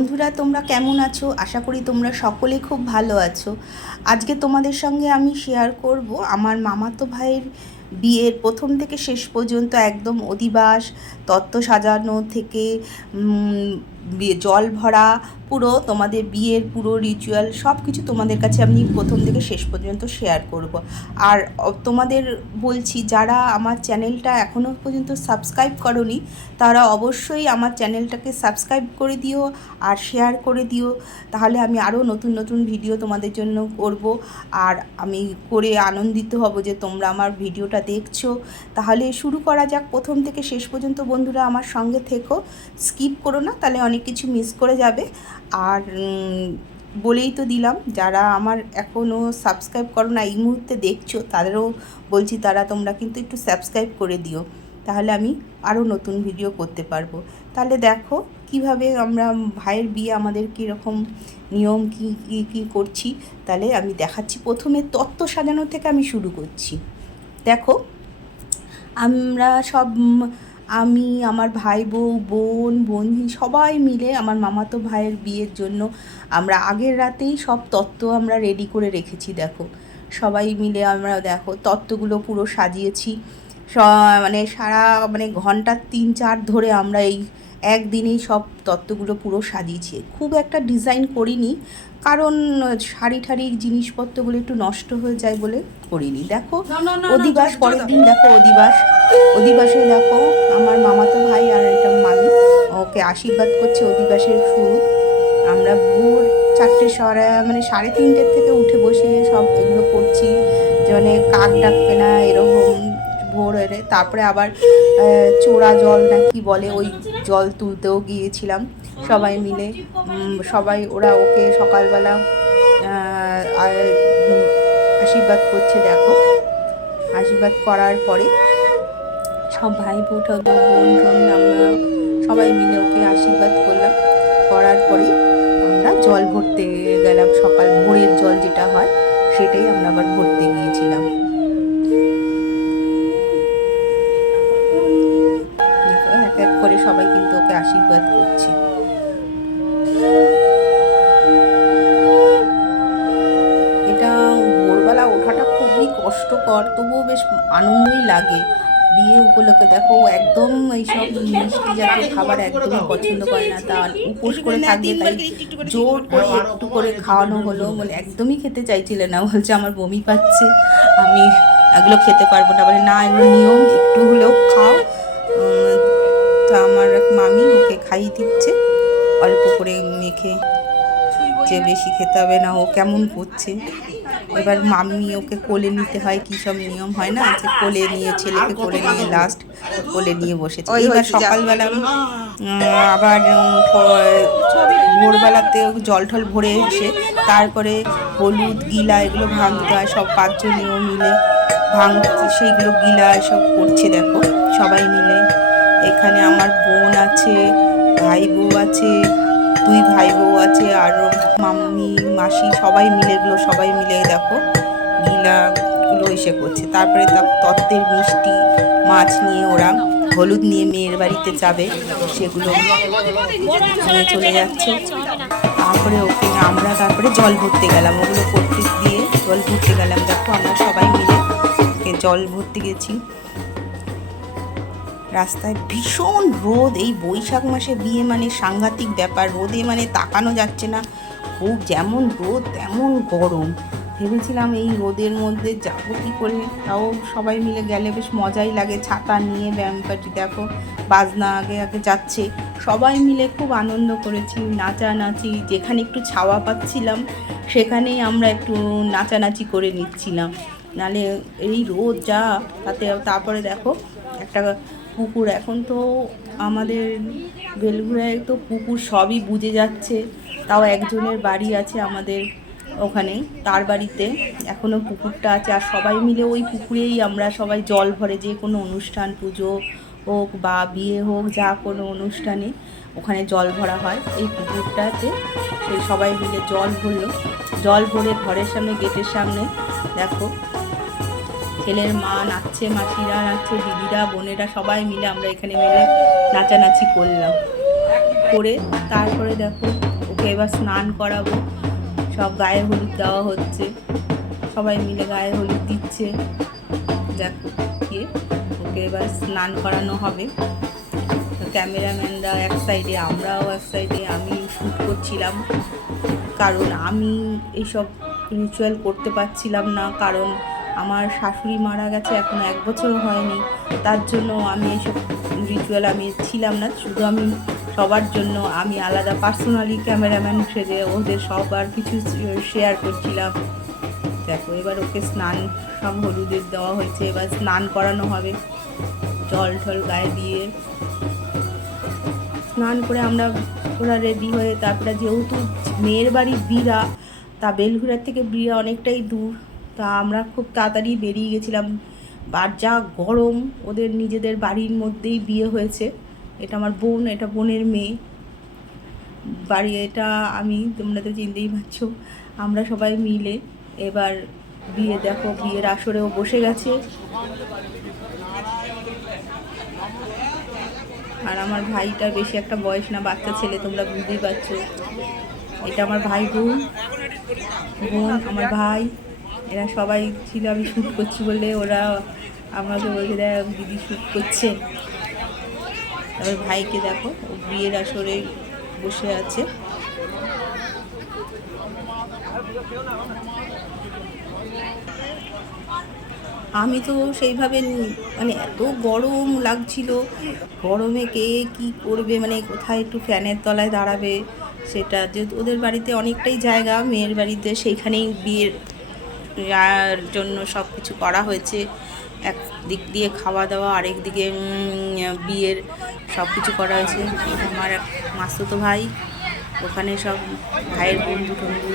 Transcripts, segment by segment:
বন্ধুরা, তোমরা কেমন আছো? আশা করি তোমরা সকলে খুব ভালো আছো। আজকে তোমাদের সঙ্গে আমি শেয়ার করব আমার মামাতো ভাইয়ের বিয়ের প্রথম থেকে শেষ পর্যন্ত একদম অধিবাস, তত্ত্ব সাজানো থেকে জল ভরা, পুরো তোমাদের বিয়ের পুরো রিচুয়াল সব কিছু তোমাদের কাছে আমি প্রথম থেকে শেষ পর্যন্ত শেয়ার করব। আর তোমাদের বলছি, যারা আমার চ্যানেলটা এখনও পর্যন্ত সাবস্ক্রাইব করনি, তারা অবশ্যই আমার চ্যানেলটাকে সাবস্ক্রাইব করে দিও আর শেয়ার করে দিও। তাহলে আমি আরও নতুন নতুন ভিডিও তোমাদের জন্য করব। আর আমি করে আনন্দিত হব যে তোমরা আমার ভিডিওটা দেখছ। তাহলে শুরু করা যাক। প্রথম থেকে শেষ পর্যন্ত বন্ধুরা আমার সঙ্গে থেকো। স্কিপ করো না, তাহলে অনেক কিছু মিস করে যাবে। আর বলেই তো দিলাম, যারা আমার এখনও সাবস্ক্রাইব করো না, এই মুহূর্তে দেখছ, তাদেরও বলছি তারা তোমরা কিন্তু একটু সাবস্ক্রাইব করে দিও। তাহলে আমি আরও নতুন ভিডিও করতে পারব। তাহলে দেখো, কীভাবে আমরা ভাইয়ের বিয়ে আমাদের কীরকম নিয়ম, কী কী করছি, তাহলে আমি দেখাচ্ছি। প্রথমে তত্ত্ব সাজানো থেকে আমি শুরু করছি। দেখো, আমরা সব আমি, আমার ভাই বউ, বোন, বন্ধু সবাই মিলে আমার মামাতো ভাইয়ের বিয়ের জন্য আমরা আগের রাতেই সব তত্ত্ব আমরা রেডি করে রেখেছি, দেখো। সবাই মিলে আমরা, দেখো, তত্ত্বগুলো পুরো সাজিয়েছি। মানে সারা মানে ঘণ্টা তিন চার ধরে আমরা এই একদিনেই সব তত্ত্বগুলো পুরো সাজিয়েছি। খুব একটা ডিজাইন করিনি কারণ শাড়ি ঠাড়ির জিনিসপত্রগুলো একটু নষ্ট হয়ে যায় বলে করিনি। দেখো অধিবাস পরের দিন দেখো অধিবাস। অধিবাসে দেখো আমার মামাতো ভাই আর এটা মামি ওকে আশীর্বাদ করছে অধিবাসের শুরু। আমরা ভোর চারটে সরা মানে সাড়ে তিনটের থেকে উঠে বসে সব এগুলো করছি যে মানে কাক ডাকবে না এরকম ভোর এলে তারপরে আবার চোরা জল না কি বলে, ওই জল তুলতেও গিয়েছিলাম সবাই মিলে। সবাই ওরা ওকে সকালবেলা আশীর্বাদ করছে, দেখো। আশীর্বাদ করার পরে সব ভাই বোন বোন টোন আমরা সবাই মিলে ওকে আশীর্বাদ করলাম। করার পরে আমরা জল ভরতে গেলাম সকাল, ভোরের জল যেটা হয়, সেটাই আমরা আবার ভরতে গিয়েছিলাম। করছে। এটা ভোরবেলা ওঠাটা খুবই কষ্টকর, তবুও বেশ আনন্দই লাগে। বিয়ে উপলক্ষে দেখো একদম এইসব মিষ্টি জাতীয় খাবার একদমই পছন্দ করে না তা উপোস করে থাকবে তাই জোর করে একটু করে খাওয়ানো হলো বলে একদমই খেতে চাইছিলে না, বলছে আমার বমি পাচ্ছে, আমি এগুলো খেতে পারব না, বলে না, এগুলো নিয়ম, একটু হলেও খাও। তা আমার মামি ওকে খাইয়ে দিচ্ছে। অল্প করে মেখে যে বেশি খেতে হবে না ও কেমন করছে। এবার মামি ওকে কোলে নিতে হয় কী সব নিয়ম হয় না? যে কোলে নিয়ে ছেলেকে কোলে নিয়ে লাস্ট কোলে নিয়ে বসেছে। এবার সকালবেলা আবার ভোরবেলাতে জল টল ভরে এসে তারপরে হলুদ গিলা এগুলো ভাঙতে হয় সব পাঁচজনেও মিলে ভাঙ সেইগুলো গিলা সব করছে দেখো সবাই মিলে। এখানে আমার বোন আছে ভাই বউ আছে, দুই ভাই বউ আছে আরও মাম্মি, মাসি সবাই মিলে, এগুলো সবাই মিলে দেখো গিলাগুলো এসে করছে। তারপরে তত্ত্বের মিষ্টি, মাছ নিয়ে ওরা হলুদ নিয়ে মেয়ের বাড়িতে যাবে, সেগুলো নিয়ে চলে যাচ্ছে। তারপরে ওকে আমরা তারপরে জল ভরতে গেলাম, ওগুলো করতে গিয়ে জল ভরতে গেলাম। দেখো আমরা সবাই মিলে জল ভরতে গেছি। রাস্তায় ভীষণ রোদ, এই বৈশাখ মাসে বিয়ে মানে সাংঘাতিক ব্যাপার, রোদে মানে তাকানো যাচ্ছে না। খুব যেমন রোদ, তেমন গরম। ভেবেছিলাম এই রোদের মধ্যে যাব কী করে? তাও সবাই মিলে গেলে বেশ মজাই লাগে। ছাতা নিয়ে ব্যায়াম পাটি দেখো, বাজনা আগে আগে যাচ্ছে। সবাই মিলে খুব আনন্দ করেছি, নাচানাচি, যেখানে একটু ছাওয়া পাচ্ছিলাম, সেখানেই আমরা একটু নাচানাচি করে নিচ্ছিলাম। নালে এই রোদ যা, তাতে তারপরে দেখো, একটা পুকুর। এখন তো আমাদের বেলঘুরায় তো পুকুর সবই বুঝে যাচ্ছে। তাও একজনের বাড়ি আছে আমাদের ওখানে, তার বাড়িতে। এখনও পুকুরটা আছে আর সবাই মিলে ওই পুকুরেই আমরা সবাই জল ভরে যে কোনো অনুষ্ঠান, পুজো হোক বা বিয়ে হোক, যা কোনো অনুষ্ঠানে ওখানে জল ভরা হয়। এই পুকুরটাতে সেই সবাই মিলে জল ভরলো। জল ভরে ঘরের সামনে, গেটের সামনে, দেখো। ছেলের মা নাচছে, মাসিরা নাচছে, দিদিরা, বোনেরা সবাই মিলে আমরা এখানে মিলে নাচানাচি করলাম। করে তারপরে দেখো, ওকে এবার স্নান করাবো। সব গায়ে হলুদ দেওয়া হচ্ছে। সবাই মিলে গায়ে হলুদ দিচ্ছে। দেখো গিয়ে ওকে এবার স্নান করানো হবে। ক্যামেরাম্যানরা এক সাইডে, আমরাও এক সাইডে, আমি শ্যুট করছিলাম। কারণ আমি এইসব রিচুয়াল করতে পারছিলাম না। কারণ আমার শাশুড়ি মারা গেছে, এখন এক বছর হয়নি। তার জন্য আমি এইসব রিচুয়াল আমি ছিলাম না, শুধু আমি সবার জন্য আমি আলাদা পার্সোনালি ক্যামেরাম্যান সেজে ওদের সবার কিছু শেয়ার করছিলাম। দেখো, এবার ওকে স্নান সব হলুদের দেওয়া হয়েছে, এবার স্নান করানো হবে। জল টল গায়ে দিয়ে স্নান করে আমরা ওরা রেডি হয়ে, তারপরে যেহেতু মেয়ের বাড়ি বিরা, তা বেলঘুরার থেকে বিরা অনেকটাই দূর। তা আমরা খুব তাড়াতাড়ি বেরিয়ে গেছিলাম। আর যা গরম, ওদের নিজেদের বাড়ির মধ্যেই বিয়ে হয়েছে। এটা আমার বোন, এটা বোনের মেয়ে। বাড়ি, এটা আমি, তোমরা তো চিনতেই পারছ। আমরা সবাই মিলে এবার বিয়ে, দেখো, বিয়ের আসরেও বসে গেছে। আর আমার ভাইটা বেশি একটা বয়স না, বাচ্চা ছেলে, তোমরা বুঝতেই পারছ। এটা আমার ভাই বোন। বোন, আমার ভাই। এরা সবাই ছিল, আমি শ্যুট করছি বলে ওরা আমাকে বলছে দিদি শ্যুট করছে। তারপর ভাইকে দেখো, ও বিয়ের আসরে বসে আছে। আমি তো সেইভাবে মানে এত গরম লাগছিল, গরমে কে কি করবে মানে কোথায় একটু ফ্যানের তলায় দাঁড়াবে, সেটা যেহেতু ওদের বাড়িতে অনেকটাই জায়গা, মেয়ের বাড়িতে সেইখানেই বিয়ের আর জন্য সব কিছু করা হয়েছে। এক দিক দিয়ে খাওয়া দাওয়া, আরেক দিকে বিয়ের সব কিছু করা হয়েছে। আমার এক মাস্তুতো ভাই, ওখানে সব ভাইয়ের বন্ধু টন্ধু,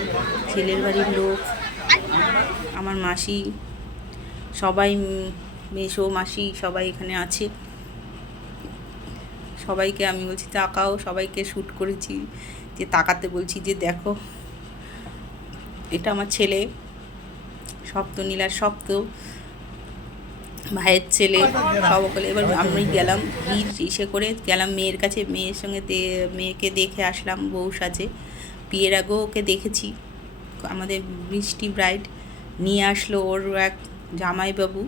ছেলের বাড়ির লোক, আমার মাসি, সবাই মেসো মাসি সবাই এখানে আছে। সবাইকে আমি বলছি, তাকাও, সবাইকে শ্যুট করেছি, যে তাকাতে বলছি যে দেখো, এটা আমার ছেলে। সপ্ত, নীলার সপ্ত। ভাইয়ের ছেলে সকলে এবার আমি গেলাম ভিড় ইসে করে গেলাম মেয়ের কাছে। মেয়ের সঙ্গে মেয়েকে দেখে আসলাম, বউ সাজে। বিয়ের আগেও ওকে দেখেছি, আমাদের বৃষ্টি ব্রাইড নিয়ে আসলো ওর এক জামাইবাবু।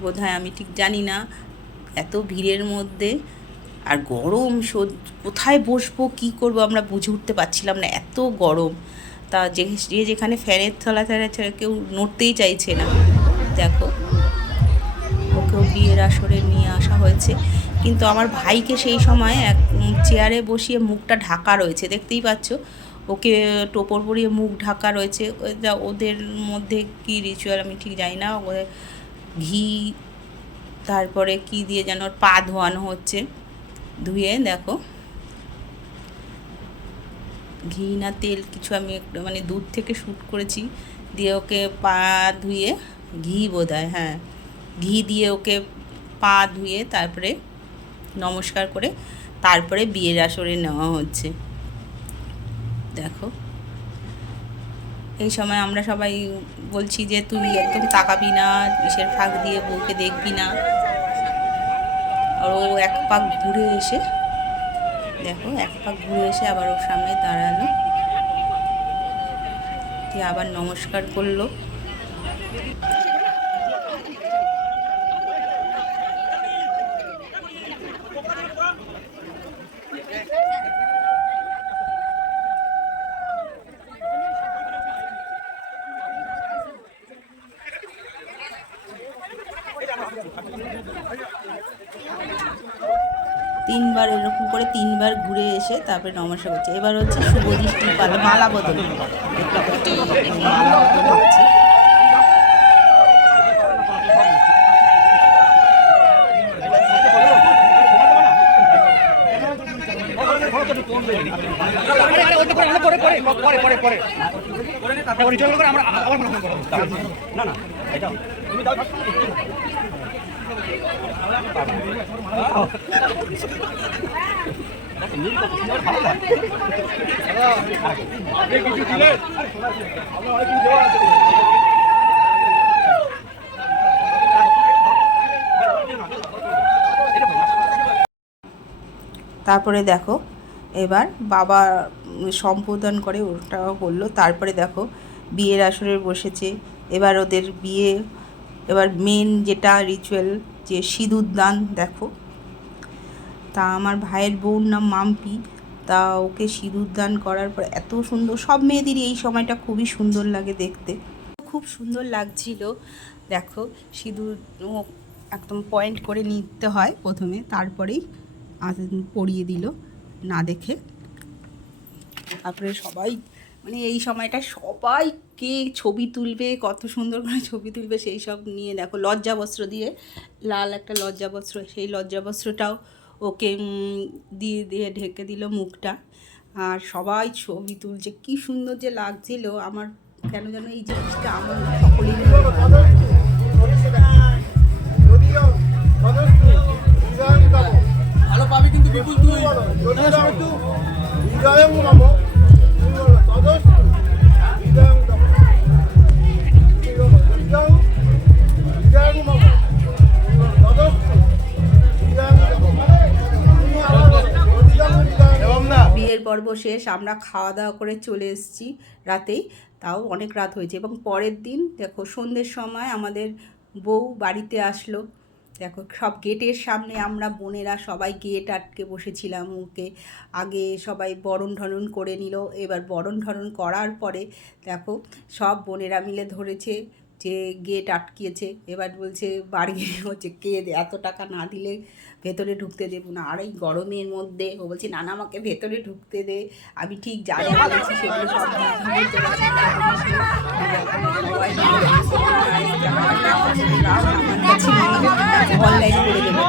বোধ হয় আমি ঠিক জানি না, এত ভিড়ের মধ্যে। আর গরম কোথায় বসবো, কি করব আমরা বুঝে উঠতে পারছিলাম না, এত গরম। তা যে যে যেখানে ফ্যানের তলা তারা ছাড়া কেউ নড়তেই চাইছে না। দেখো, ওকেও বিয়ের আসরে নিয়ে আসা হয়েছে। কিন্তু আমার ভাইকে সেই সময় এক চেয়ারে বসিয়ে মুখটা ঢাকা রয়েছে। দেখতেই পাচ্ছ, ওকে টোপর পরিয়ে মুখ ঢাকা রয়েছে। ওদের মধ্যে কি রিচুয়াল আমি ঠিক জানি না। ওদের ঘি, তারপরে কি দিয়ে যেন পা ধোয়ানো হচ্ছে। ধুয়ে দেখো ঘি না তেল কিছু আমি মানে দুধ থেকে শ্যুট করেছি, দিয়ে ওকে পা ধুয়ে, ঘি বোধ হয়, ঘি দিয়ে ওকে পা ধুয়ে তারপরে নমস্কার করে তারপরে বিয়ের আসরে নেওয়া হচ্ছে। দেখো। এই সময় আমরা সবাই বলছি যে, তুই একদম তাকাবি না, কিসের ফাঁক দিয়ে বউকে দেখবি না। আর ও এক পাক ঘুরে এসে দেখো এক পাক ঘুরে এসে আবার ওর সামনে দাঁড়াল। দিয়ে আবার নমস্কার করল। তিনবার এরকম করে তিনবার ঘুরে এসে তারপরে নমস্কার করছে। এবার হচ্ছে শুভ দৃষ্টি পালা মালা বদল। হচ্ছে তারপরে দেখো, এবার বাবা সম্বোধন করে ওটাও বলল তারপরে দেখো, বিয়ের আসরে বসেছে। এবার ওদের বিয়ে, এবার মেন যেটা রিচুয়াল যে সিঁদুর দান দেখো। তা আমার ভাইয়ের বউর নাম মাম্পি। তা ওকে সিঁদুর দান করার পর এত সুন্দর, সব মেয়েদেরই এই সময়টা খুবই সুন্দর লাগে দেখতে। খুব সুন্দর লাগছিল, দেখো, সিঁদুর একদম পয়েন্ট করে নিতে হয় প্রথমে, তারপরেই পরিয়ে দিল না দেখে। তারপরে সবাই মানে এই সময়টা সবাই কে ছবি তুলবে, কত সুন্দর করে ছবি তুলবে সেই সব নিয়ে দেখো, লজ্জা বস্ত্র দিয়ে, লাল একটা লজ্জা বস্ত্র, সেই লজ্জা বস্ত্রটাও ওকে দিয়ে দিয়ে ঢেকে দিল মুখটা। আর সবাই ছবি তুলছে, কি সুন্দর যে লাগছিল, আমার কেন যেন এই জিনিসটা আমার সকলেই শেষ, আমরা খাওয়া দাওয়া করে চলে এসেছি রাতেই। তাও অনেক রাত হয়েছে এবং পরের দিন দেখো সন্ধ্যের সময় আমাদের বউ বাড়িতে আসলো। দেখো সব গেটের সামনে আমরা বোনেরা সবাই গেট আটকে বসেছিলাম ওকে। আগে সবাই বরণ ঢরণ করে নিল, এবার বরণ ঢরণ করার পরে দেখো সব বোনেরা মিলে ধরেছে যে গেট আটকিয়েছে এবার বলছে বাড়ি হচ্ছে কে দে- এত টাকা না দিলে ভেতরে ঢুকতে দেবো না। আর এই গরমের মধ্যে ও বলছে নানা আমাকে ভেতরে ঢুকতে দে। আমি ঠিক যা যা বলেছি সেগুলো সব অনলাইন করে দেবো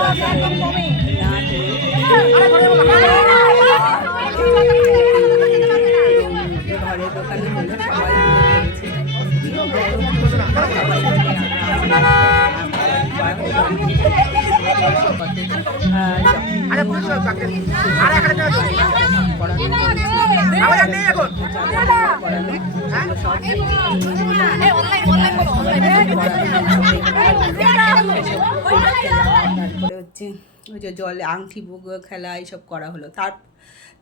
তারপরে হচ্ছে ওই যে জলে আংটি খেলা, এইসব করা হলো। তার,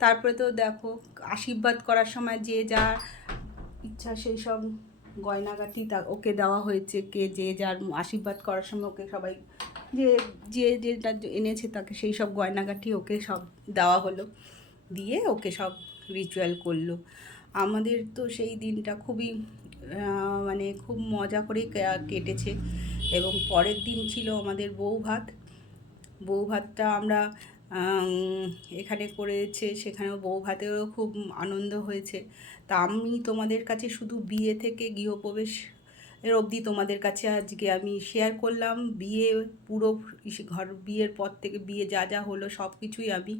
তারপরে তো দেখো, আশীর্বাদ করার সময় যে যা ইচ্ছা সেই সব গয়নাগাটি তা ওকে দেওয়া হয়েছে কে যে যার আশীর্বাদ করার সময় ওকে সবাই যে যে যেটা এনেছে তাকে সেই সব গয়নাগাটি ওকে সব দেওয়া হলো দিয়ে ওকে সব রিচুয়াল করল। আমাদের তো সেই দিনটা খুবই মানে খুব মজা করে কেটেছে। এবং পরের দিন ছিল আমাদের বউ ভাত বউ ভাতটা আমরা আম, এখানে করেছে, সেখানেও বউ ভাতেরও খুব আনন্দ হয়েছে। তা আমি তোমাদের কাছে শুধু বিয়ে থেকে গৃহপ্রবেশ এর অবধি তোমাদের কাছে আজকে আমি শেয়ার করলাম। বিয়ে পুরো ঘর, বিয়ের পর থেকে বিয়ে যা যা হলো সব কিছুই আমি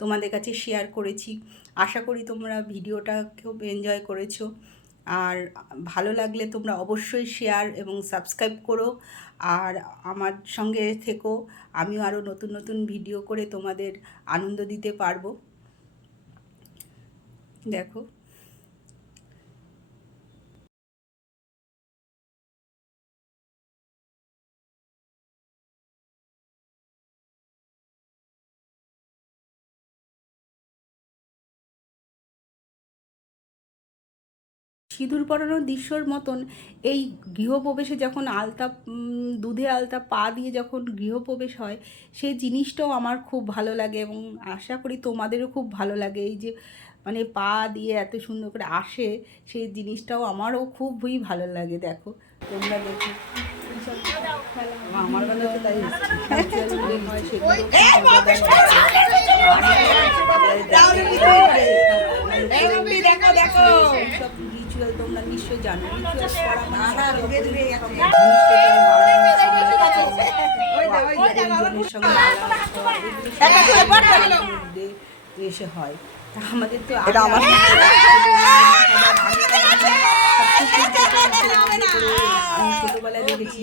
তোমাদের কাছে শেয়ার করেছি। আশা করি তোমরা ভিডিওটা খুব এনজয় করেছ। আর ভালো লাগলে তোমরা অবশ্যই শেয়ার এবং সাবস্ক্রাইব করো। আর আমার সঙ্গে থেকো, আমিও আরও নতুন নতুন ভিডিও করে তোমাদের আনন্দ দিতে পারব। দেখো। সিঁদুর পরানোর দৃশ্যর মতন এই গৃহপ্রবেশে যখন আলতা দুধে আলতা পা দিয়ে যখন গৃহপ্রবেশ হয় সেই জিনিসটাও আমার খুব ভালো লাগে এবং আশা করি তোমাদেরও খুব ভালো লাগে এই যে মানে পা দিয়ে এত সুন্দর করে আসে সেই জিনিসটাও আমারও খুবই ভালো লাগে দেখো তোমরা দেখো আমার বেলা তো তাই হয় সেগুলো দেখো দেখো সব তোমরা নিশ্চয়ই জানো মানে এসে হয় তা আমাদের তো ছোটবেলায় দেখেছি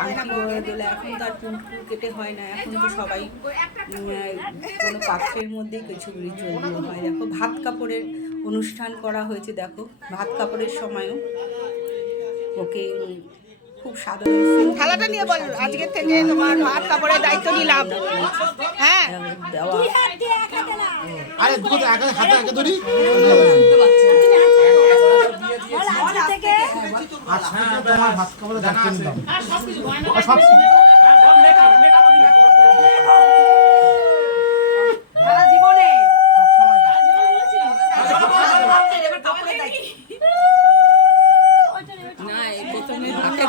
আংটি গড়ে এখন তো আর পুঁটপুর কেটে হয় না এখন তো সবাই কোনো পাত্রের মধ্যেই কিছুগুলি চলগুলো হয়। দেখো ভাত কাপড়ের অনুষ্ঠান করা হয়েছে দেখো ভাত কাপড়ের সময়ও। ওকে খুব সাধারণ খেলাটা নিয়ে বল আজকে থেকে তোমার ভাত কাপড়ের দায়িত্ব নিলাম। হ্যাঁ। আরে দুটো হাতে হাতে ধরি।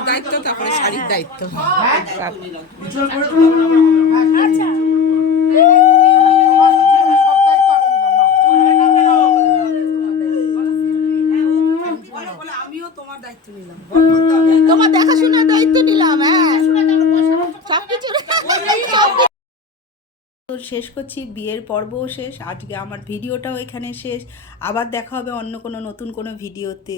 দায়িত্ব তারপরে শাড়ির দায়িত্ব। শেষ করছি, বিয়ের পর্বও শেষ, আজকে আমার ভিডিওটাও এখানে শেষ, আবার দেখা হবে অন্য কোনো নতুন কোনো ভিডিওতে।